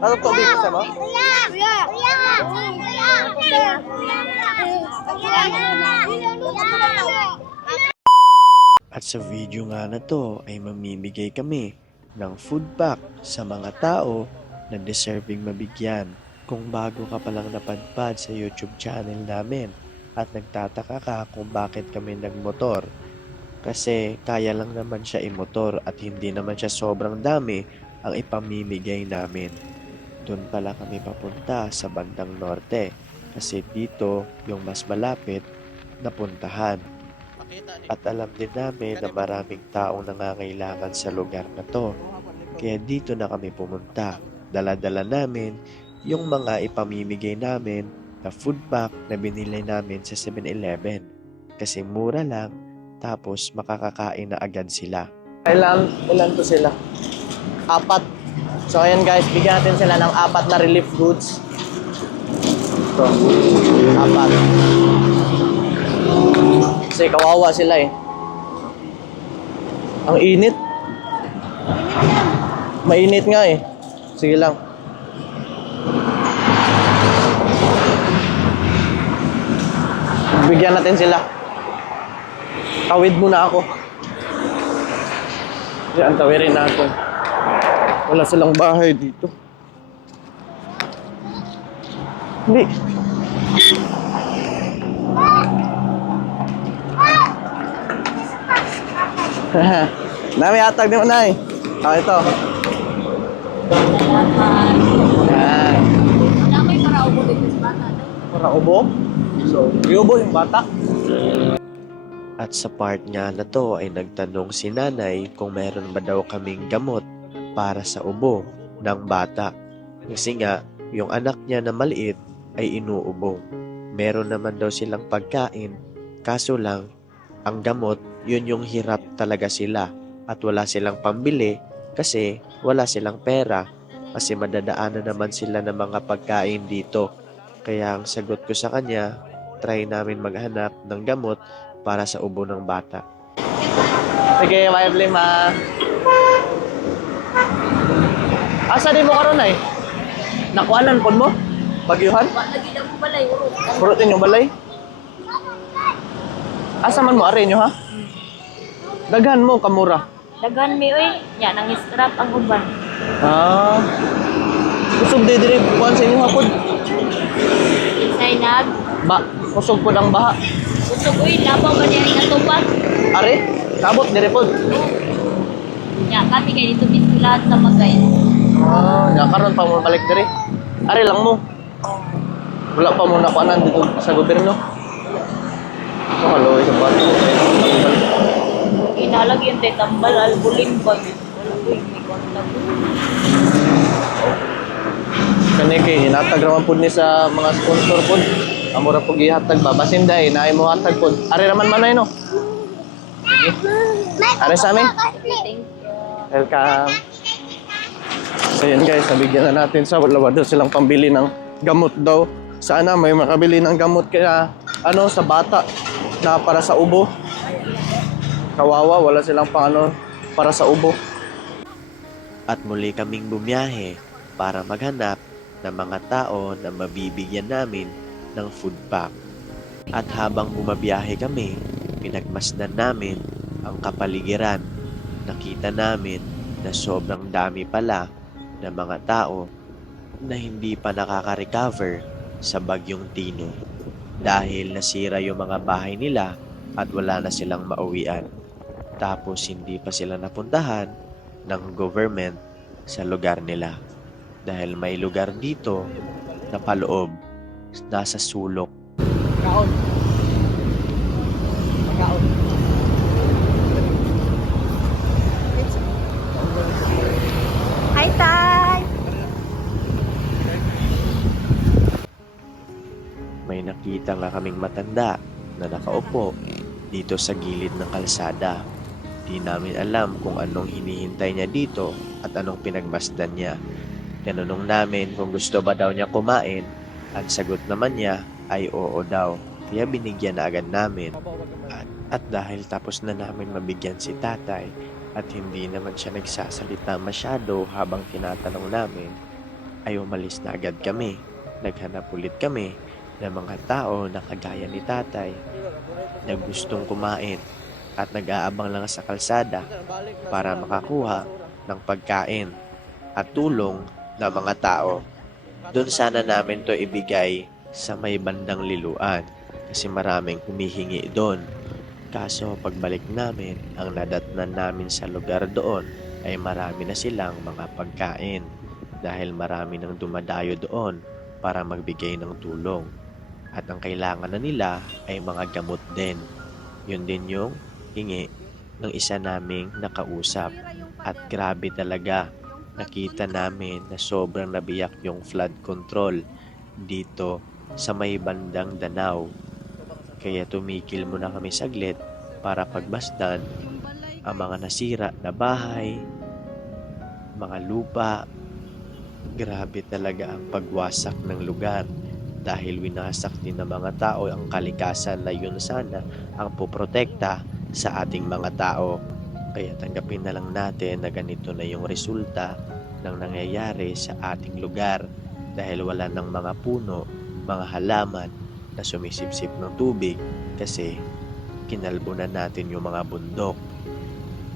Ano to, baby, sa mo? At sa video nga na to ay mamimigay kami ng food pack sa mga tao na deserving mabigyan. Kung bago ka palang napadpad sa YouTube channel namin at nagtataka ka kung bakit kami nagmotor, kasi kaya lang naman siya imotor at hindi naman siya sobrang dami ang ipamimigay namin. Doon pala kami papunta sa bandang norte kasi dito yung mas malapit na puntahan. At alam din namin na maraming taong nangangailangan sa lugar na to. Kaya dito na kami pumunta. Dala-dala namin yung mga ipamimigay namin na food pack na binili namin sa 7-Eleven. Kasi mura lang, tapos makakakain na agad sila. Ilan to sila? 4. So ayan guys, bigyan natin sila ng 4 na relief goods. Ito, 4. Kasi kawawa sila eh. Ang init. Mainit nga eh. Sige lang. Bigyan natin sila. Tawid muna ako. Yan, tawirin natin. Wala silang bahay dito. Hindi. Nami atag di mo na eh. Ito. Yan. Wala may para ubo dito sa bata. Para ubo? So, ubo yung bata. At sa part nga na to ay nagtanong si nanay kung meron ba daw kaming gamot para sa ubo ng bata. Kasi nga, yung anak niya na maliit ay inuubo. Meron naman daw silang pagkain, kaso lang, ang gamot, yun yung hirap talaga sila at wala silang pambili kasi wala silang pera kasi madadaanan naman sila ng mga pagkain dito. Kaya ang sagot ko sa kanya, try namin maghanap ng gamot para sa ubo ng bata. Sige, may problema. Asa din mo karon ay? Nakuanan pod mo? Bagyuhan? Lagi daw ko balay uro. Purutin yung balay? Asa man mo are nyo ha? Daghan mo kamura. Dagan mi oy. Ya nang scrap ang uban. Ah. Kusog di diri kuan sa inyo hapon. Say nag Kusog pod ang baha. usog oy labaw ba niya natupat. Are, kabot diri pod. Ya kami kay dito dito lahat sa magay. Ah, ya karon pa mo balik diri. Are lang mo. Wala pa mo nakuanan dito sa gobyerno. Oh, halo sa bato. Inalagyan tay tambal albuling bag. Wala ko may kontak. Kani kay hinatag raman pud ni sa mga sponsor pud. Amo ra pud gihatag ba basin dai naay mo hatag pud. Are raman manay no. Sige. Are sa amin. Thank you. Welcome. So yun guys, nabigyan na natin sa wala daw silang pambili ng gamot daw. Sana may makabili ng gamot kaya sa bata na para sa ubo. Kawawa, wala silang para sa ubo. At muli kaming bumiyahe para maghanap ng mga tao na mabibigyan namin ng food pack. At habang bumabiyahe kami, pinagmasdan namin ang kapaligiran. Nakita namin na sobrang dami pala ng mga tao na hindi pa nakaka-recover sa bagyong Tino dahil nasira yung mga bahay nila at wala na silang mauwian. Tapos hindi pa sila napuntahan ng government sa lugar nila dahil may lugar dito na paloob, nasa sulok. Kaon. Kaon. Hi tay. May nakita nga kaming matanda na nakaupo dito sa gilid ng kalsada. Di namin alam kung anong hinihintay niya dito at anong pinagmasdan niya. Tinanong namin kung gusto ba daw niya kumain. Ang sagot naman niya ay oo daw. Kaya binigyan na agad namin. At dahil tapos na namin mabigyan si tatay, At hindi naman siya nagsasalita masyado habang tinatanong namin, ay umalis na agad kami. Naghanap ulit kami ng mga tao na kagaya ni tatay na gustong kumain at nag-aabang lang sa kalsada para makakuha ng pagkain at tulong ng mga tao. Doon sana namin to ibigay sa may bandang Liloan kasi maraming humihingi doon. Kaso pagbalik namin, ang nadatnan namin sa lugar doon ay marami na silang mga pagkain dahil marami nang dumadayo doon para magbigay ng tulong. At ang kailangan na nila ay mga gamot din. Yun din yung hingi ng isa naming nakausap. At grabe talaga, nakita namin na sobrang nabiyak yung flood control dito sa may bandang Danau. Kaya tumigil muna kami saglit para pagmasdan ang mga nasira na bahay, mga lupa. Grabe talaga ang pagwasak ng lugar dahil winasak din ng mga tao ang kalikasan na yun sana ang poprotekta sa ating mga tao. Kaya tanggapin na lang natin na ganito na yung resulta ng nangyayari sa ating lugar dahil wala ng mga puno, mga halaman na sumisipsip ng tubig kasi kinalbo na natin yung mga bundok.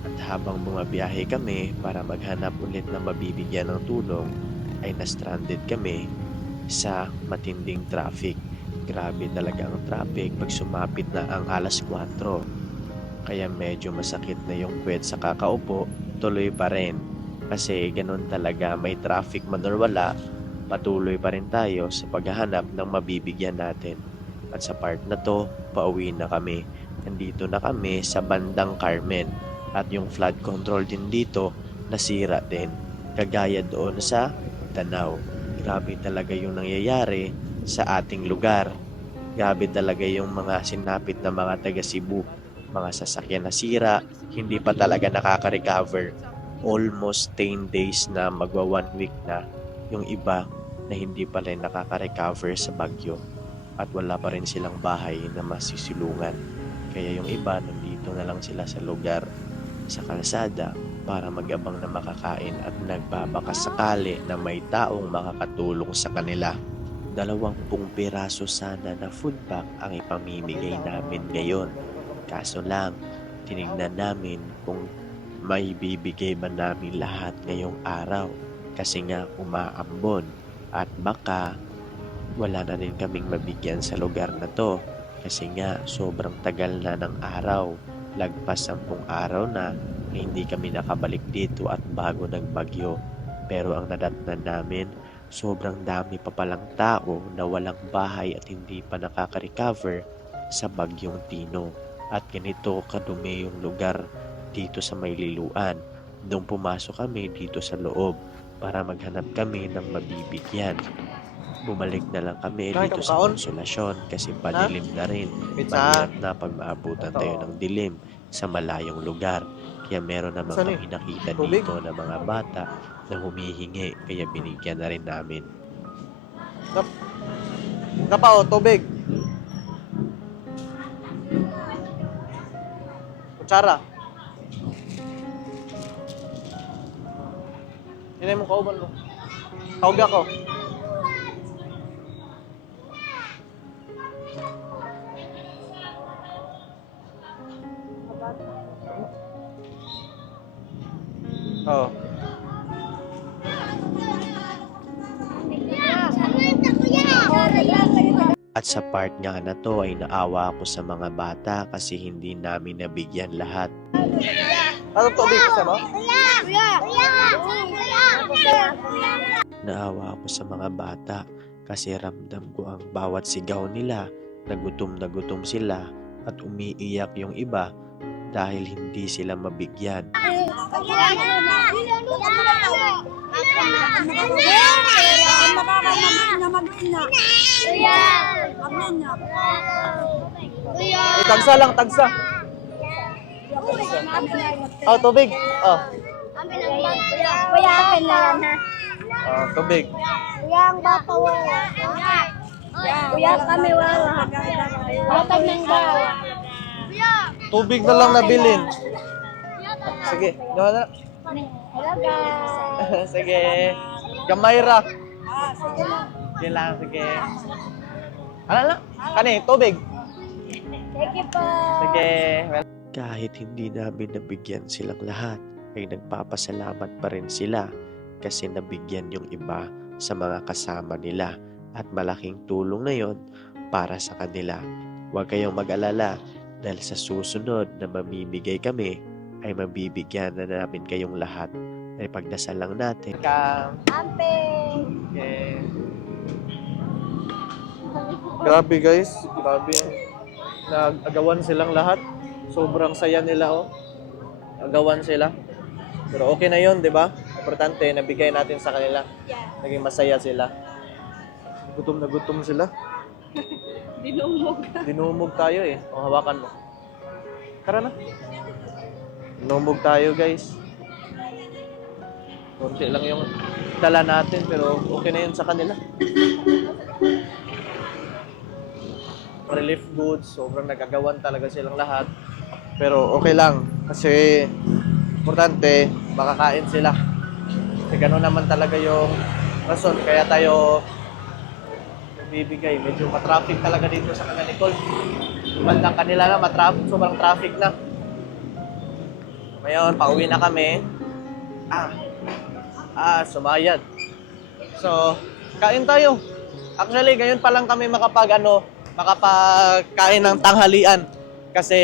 At habang bumabiyahe kami para maghanap ulit na mabibigyan ng tulong ay na-stranded kami sa matinding traffic. Grabe talaga ang traffic pag sumapit na ang alas 4. Kaya medyo masakit na yung puwet sa kakaupo, tuloy pa rin. Kasi ganun talaga, may traffic man or wala, patuloy pa rin tayo sa paghahanap ng mabibigyan natin. At sa part na to, pauwi na kami. Nandito na kami sa bandang Carmen. At yung flood control din dito, nasira din. Kagaya doon sa Danau. Grabe talaga yung nangyayari sa ating lugar. Grabe talaga yung mga sinapit na mga taga Cebu. Mga sasakyan na sira, hindi pa talaga nakaka-recover. Almost 10 days na, magwa 1 week na. Yung iba na hindi pa rin nakaka-recover sa bagyo. At wala pa rin silang bahay na masisilungan. Kaya yung iba, nandito na lang sila sa lugar, sa kalsada, para magabang na makakain at nagbabakas sakali na may taong makakatulong sa kanila. 20 piraso sana na food pack ang ipamimigay namin ngayon. Kaso lang, tinignan namin kung may bibigay ba namin lahat ngayong araw. Kasi nga umaambon at baka wala na rin kaming mabigyan sa lugar na to. Kasi nga sobrang tagal na ng araw. Lagpas 10 araw na hindi kami nakabalik dito at bago nagbagyo. Pero ang nadatnan namin, sobrang dami pa palang tao na walang bahay at hindi pa nakaka-recover sa bagyong Tino. At ganito kadumi yung lugar dito sa may Liloan. Doon pumasok kami dito sa loob para maghanap kami ng mabibigyan. Bumalik na lang kami dito sa Konsolasyon kasi padilim na rin. Mahirap na pag maabutan tayo ng dilim sa malayong lugar. Kaya meron naman kami nakita dito na mga bata na humihingi kaya binigyan na rin namin. Kapao, tubig. Kutsara. Hinay mo kauban mo. Tawag ako. Oh. At sa part nga na to ay naawa ako sa mga bata kasi hindi namin nabigyan lahat. Ano tubig kasi mo? Naawa ako sa mga bata kasi ramdam ko ang bawat sigaw nila na gutom sila at umiiyak yung iba dahil hindi sila mabigyan. Tagsa lang, tagsa. Oh, tubig. Oh. Kuya, akin na yan ha. Oh, tubig. Kuya, ang bata wala. Kuya, kami wala. Batag ng daw. Tubig na lang nabilin. Sige, gawa na. Hello guys. Sige. Gamay ra. Sige na. Sige lang, sige. Ano na? Kani, tubig. Thank you po. Sige. Kahit hindi namin nabigyan silang lahat, ay nagpapasalamat pa rin sila kasi nabigyan yung iba sa mga kasama nila at malaking tulong na yon para sa kanila. Huwag kayong mag-alala dahil sa susunod na mamimigay kami ay mabibigyan na namin kayong lahat. Ay pagdasal lang natin. Amping. Okay. Grabe guys, grabe. Nag-agawan silang lahat. Sobrang saya nila oh. Agawan sila. Pero okay na 'yon, 'di ba? Importante nabigay natin sa kanila. Yeah. Naging masaya sila. Gutom na gutom sila. Dinumog tayo eh. O hawakan mo. Tara na. Dinumog tayo guys. Konti lang yung dala natin pero okay na yun sa kanila. Relief goods, sobrang nagagawan talaga silang lahat. Pero okay lang kasi importante makakain sila. Kasi gano'n naman talaga yung rason kaya tayo bibigay. Medyo matraffic talaga dito sa kanila Nicole. Bandang kanila na matraffic, sobrang traffic na. Ngayon, pauwi na kami. Sumayad. So, kain tayo. Actually, ngayon pa lang kami makapagkain ng tanghalian. Kasi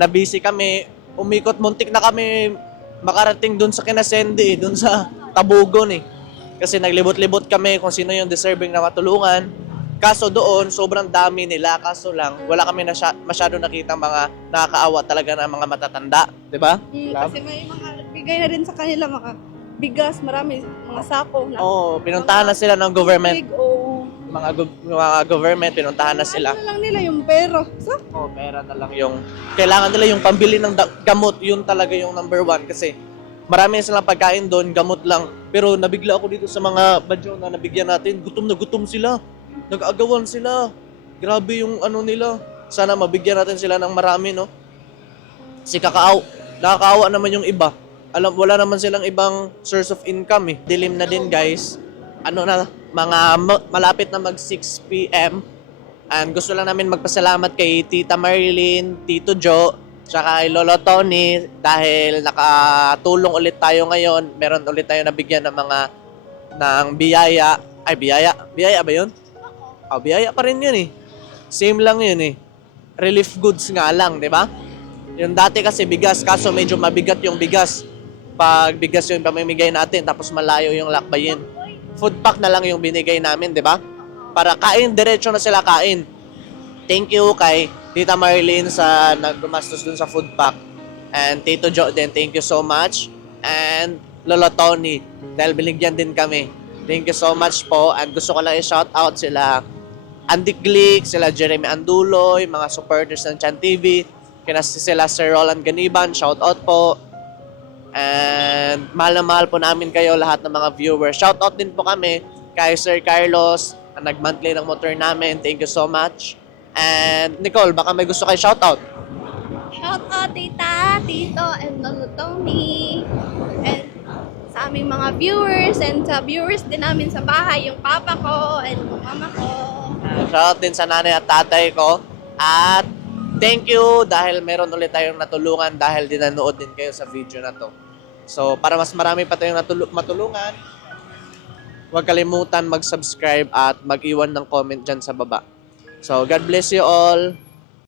nabisi kami, umikot, muntik na kami makarating dun sa Kinasendi, dun sa Tabugon eh. Kasi naglibot-libot kami kung sino yung deserving na matulungan. Kaso doon, sobrang dami nila. Kaso lang, wala kami masyado nakita mga nakakaawa talaga na mga matatanda. Diba? Kasi may mga bigay na rin sa kanila mga bigas, marami, mga sako. Oo, pinuntahan na sila ng government. Big o Mga government, pinuntahan na sila. ano lang nila yung pera. So, Pera na lang yung kailangan nila yung pambili ng gamot, yun talaga yung number one kasi marami silang pagkain doon, gamot lang. Pero nabigla ako dito sa mga badyo na nabigyan natin, gutom na gutom sila. Nag-aagawan sila. Grabe yung ano nila. Sana mabigyan natin sila ng marami, no? Si nakakaawa naman yung iba. Wala naman silang ibang source of income eh. Dilim na din guys. Malapit na mag 6 p.m. And gusto lang namin magpasalamat kay Tita Marilyn, Tito Joe, tsaka kay Lolo Tony dahil nakatulong ulit tayo ngayon. Meron ulit tayo nabigyan ng biyaya. Ay, biyaya. Biyaya ba yun? Biyaya pa rin yun eh. Same lang yun eh. Relief goods nga lang, di ba? Yung dati kasi bigas, kaso medyo mabigat yung bigas. Pag bigas yung pamimigay natin, tapos malayo yung lakbayin. Food pack na lang yung binigay namin, di ba? Para kain, diretso na sila kain. Thank you kay Tita Marilyn sa naggumastos dun sa food pack. And Tito Joe din, thank you so much. And Lolo Tony, dahil binigyan din kami. Thank you so much po. And gusto ko lang i-shout out sila Andy Glick, sila Jeremy Anduloy, mga supporters ng Chan TV. Sila Sir Roland Ganiban, shout out po. And mahal na mahal po namin kayo lahat ng mga viewers. Shout out din po kami kay Sir Carlos, ang nag-monthly ng motor namin. Thank you so much. And Nicole, baka may gusto kayo shout out. Shout out tita, tito, and lolo Tony. And sa aming mga viewers and sa viewers din namin sa bahay, yung papa ko and yung mama ko. Shout out din sa nanay at tatay ko. At thank you dahil meron ulit tayong natulungan dahil dinanood din kayo sa video na to. So, para mas marami pa tayong matulungan, huwag kalimutan mag-subscribe at mag-iwan ng comment dyan sa baba. So, God bless you all.